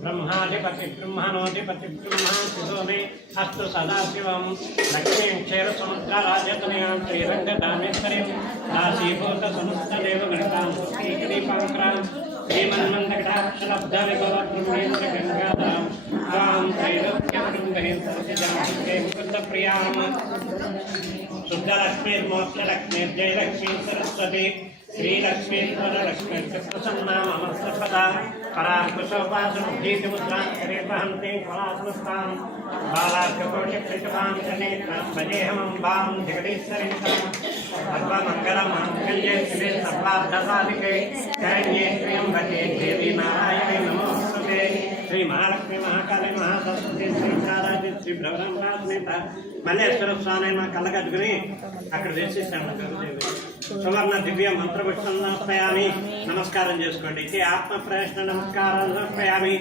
బ్రహ్మాధిపతి బ్రహ్మణోధిపతి బ్రహ్మా శిశోమే అస్తు సదాశివం లక్ష్మీం క్షీరసముద్రరాజతనయాం శ్రీరంగదామేశ్వరీం దాసీభూత శ్రీకరీపాంక్రాం విభవ తాం ప్రియాం शुक्लक्ष्मीर्मोक्षलक्ष्मीर् जयलक्ष्मी, सरस्वती श्रीलक्ष्मीर्वरलक्ष्मीः प्रसन्ना मम सर्वदा पराङ्कुशोपासमुद्धीतिमुद्रां करे वहन्तीं सर्वमङ्गलमाङ्गल्ये सर्वार्धसाधिके श्रियं भजे देवी नारायणे శ్రీ మహాలక్ష్మి మహాకాళి మహాసరస్వతి శ్రీ చారాజి శ్రీ బ్రహ్మనాథుని మల్లేశ్వర స్వామి మా కళ్ళ కట్టుకుని అక్కడ వేసేసాము సువర్ణ దివ్య మంత్రభుషణాశ్రయాన్ని నమస్కారం చేసుకోండి. ఇది ఆత్మ ప్రవేశ నమస్కారం సమర్పయామి.